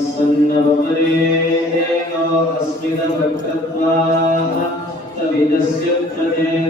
अन्यो तपासा सदोषाः तविदस्य प्रभेदः